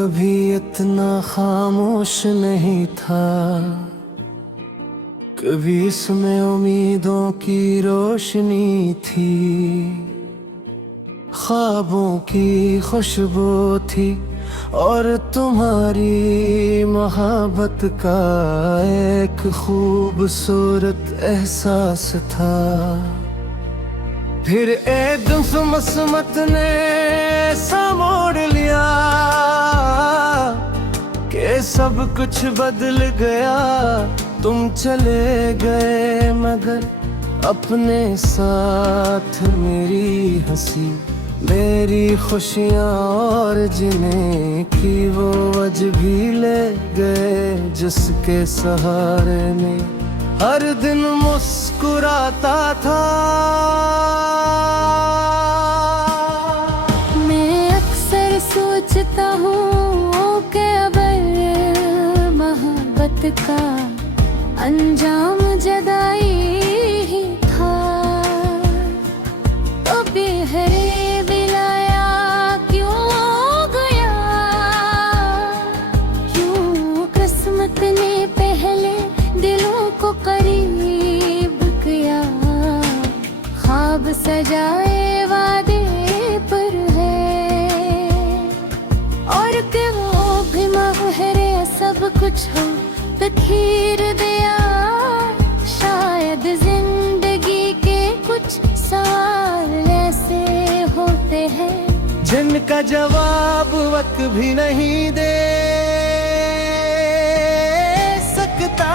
कभी इतना खामोश नहीं था, कभी इसमें उम्मीदों की रोशनी थी, ख्वाबों की खुशबू थी और तुम्हारी मोहब्बत का एक खूबसूरत एहसास था। फिर एक दिन किस्मत ने ऐसा मोड़ लिया कि सब कुछ बदल गया। तुम चले गए मगर अपने साथ मेरी हंसी, मेरी खुशियाँ और जीने की वो वजह भी ले गए, जिसके सहारे में हर दिन मुस्कुराता था। मैं अक्सर सोचता हूँ कि अगर मोहब्बत का अंजाम जुदाई ही था तो बेहरे बिलाया क्यों हो गया, क्यों किस्मत ने पहले दिलों को करीब किया। ख्वाब सजाए वादे पर है और कि वो भी महरे सब कुछ हो तखीर दिया। शायद जिंदगी के कुछ सवाल ऐसे होते हैं जिनका जवाब वक्त भी नहीं दे सकता।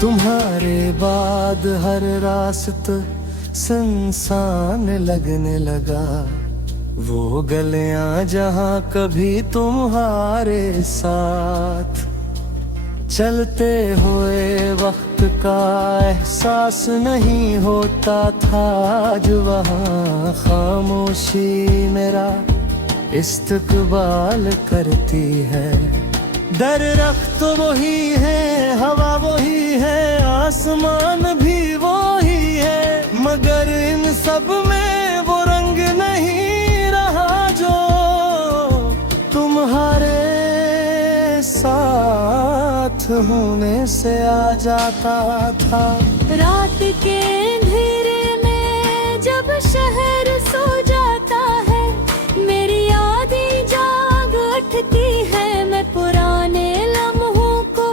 तुम्हारे बाद हर रास्ता सुनसान लगने लगा, वो गलियां जहां कभी तुम्हारे साथ चलते हुए वक्त का एहसास नहीं होता था। जो वहां खामोशी मेरा इस्तकबाल करती है। दरख्त तो वही है, हवा वही है, आसमान भी वही है, मगर इन सब में वो रंग नहीं रहा जो तुम्हारे साथ होने से आ जाता था। रात के अंधेरे में जब शहर सो जाता है, मेरी यादें जाग उठती है। मैं पुराने लम्हों को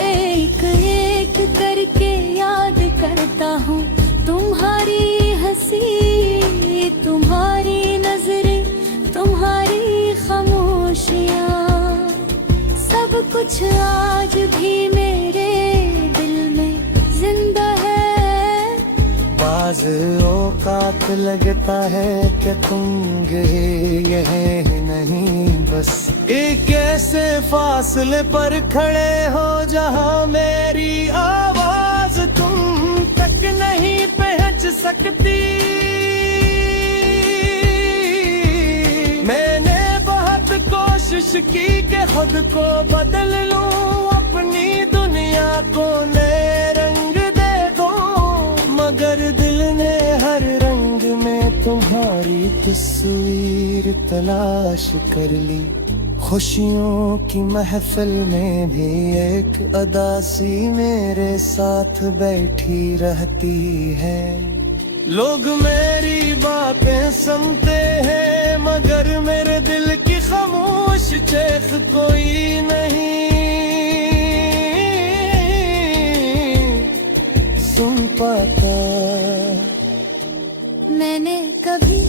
एक एक करके याद करता हूँ। तुम्हारी हंसी, तुम्हारी नजरें, तुम्हारी खामोशियाँ, सब कुछ आज भी मेरे दिल में जिंदा है। बाज़ औक़ात लगता है कि तुम गए नहीं, बस एक ऐसे फासले पर खड़े हो जहां मेरी आवाज तुम तक नहीं पहुंच सकती। मैंने बहुत कोशिश की कि खुद को बदल लूं, अपनी दुनिया को नए रंग दे दूं, मगर दिल ने हर रंग में तुम्हारी तस्वीर तलाश कर ली। खुशियों की महफिल में भी एक अदासी मेरे साथ बैठी रहती है। लोग मेरी बातें सुनते हैं मगर मेरे दिल की खामोश चेख कोई नहीं सुन पाता। मैंने कभी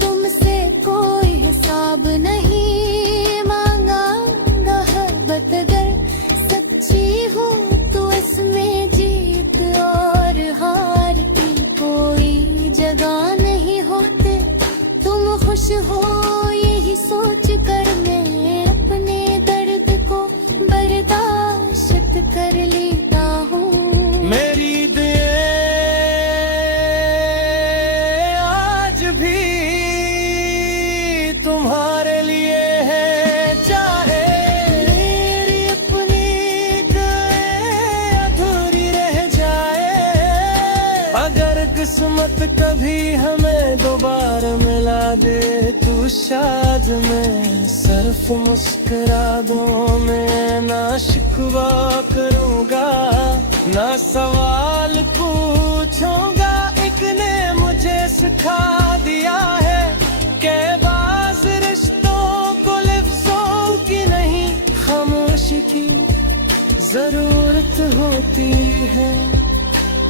तुमसे कोई हिसाब नहीं मांगा, मोहब्बत अगर सच्ची हो तो इसमें जीत और हार की कोई जगह नहीं होते। तुम खुश हो यही सोच कर मैं अपने दर्द को बर्दाश्त कर लेता हूँ। मेरी तुम्हारे लिए है, चाहे मेरी अपनी किस्मत कभी हमें दोबारा मिला दे तू शाद में सिर्फ मुस्कुरा दो मैं ना शिकवा करूँगा ना सवाल पूछूंगा एक ने मुझे सिखा दिया है कि बाज़ रिश्तों को लफ्ज़ों की नहीं खामोशी की जरूरत होती है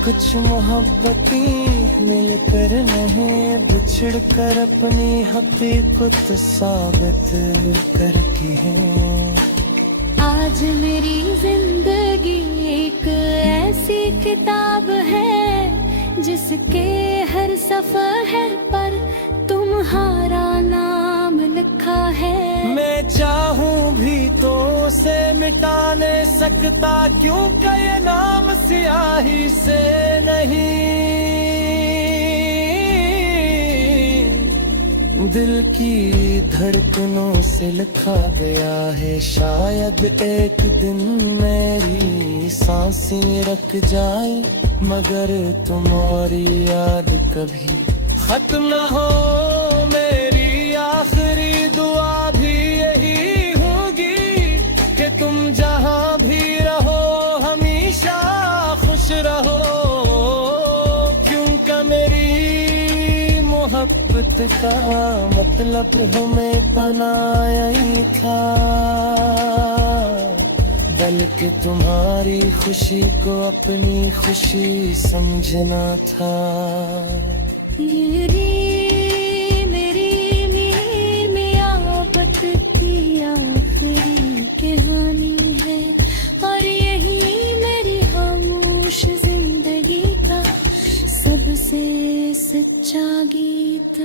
कुछ मोहब्बतें मिलकर नहीं बिछड़ कर अपनी हकीकत साबित करती हैं। आज मेरी जिंदगी एक ऐसी किताब है जिसके हर सफ़र पर तुम्हारा नाम लिखा है। मैं चाहूं भी तो उसे मिटा नहीं सकता क्योंकि ये नाम स्याही से नहीं दिल की धड़कनों से लिखा गया है। शायद एक दिन मेरी सांसें रुक जाए मगर तुम्हारी याद कभी खत्म न हो। मेरी आखिरी दुआ भी यही होगी कि तुम जहां भी रहो हमेशा खुश रहो क्योंकि मेरी मोहब्बत का मतलब हमें बनाया ही था बल्कि तुम्हारी खुशी को अपनी खुशी समझना था। कहानी है और यही मेरी खामोश जिंदगी का सबसे सच्चा गीत।